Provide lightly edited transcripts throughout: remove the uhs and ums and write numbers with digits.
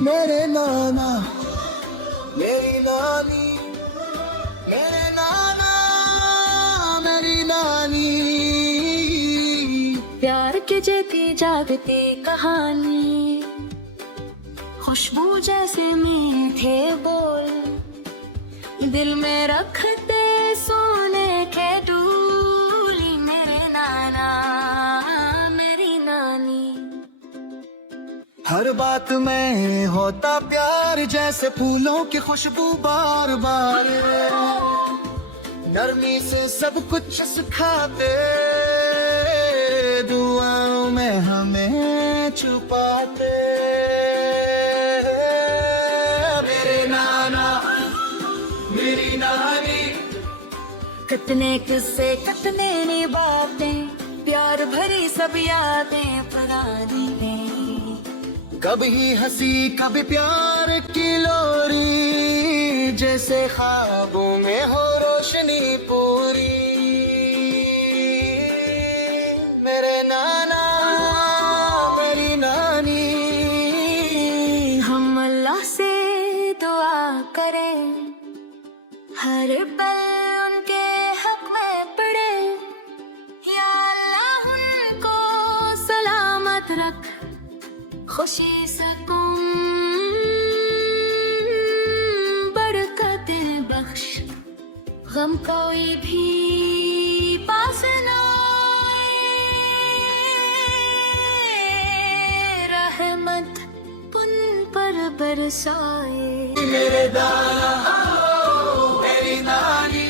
मेरे नाना मेरी नानी, मेरे नाना मेरी नानी। प्यार के जेती जागती कहानी, खुशबू जैसे मीठे बोल, दिल में रखते सोने के डूली। मेरे नाना मेरी नानी। हर बात में होता प्यार, जैसे फूलों की खुशबू बार बार, नरमी से सब कुछ सिखाते, दुआओं में हमें छुपाते। मेरे नाना मेरी नानी, कितने किस्से कितने नी बातें, प्यार भरी सब यादें पुरानी हैं। कभी हंसी कभी प्यार की लोरी, जैसे ख्वाबों में हो रोशनी पूरी। मेरे नाना मेरी नानी। हम अल्लाह से दुआ करें, हर पल उनके हक में पड़े। या अल्लाह उनको सलामत रख, खुशी सुकून बरकतें बख्श। गम कोई भी पास न आए, रहमत उन पर बरसाए। मेरे दाना मेरी नानी,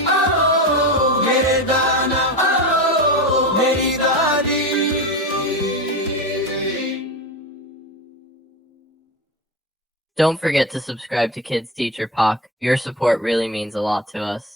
मेरे दाना मेरी दादी। Don't forget to subscribe to Kids Teacher Talk. Your support really means a lot to us.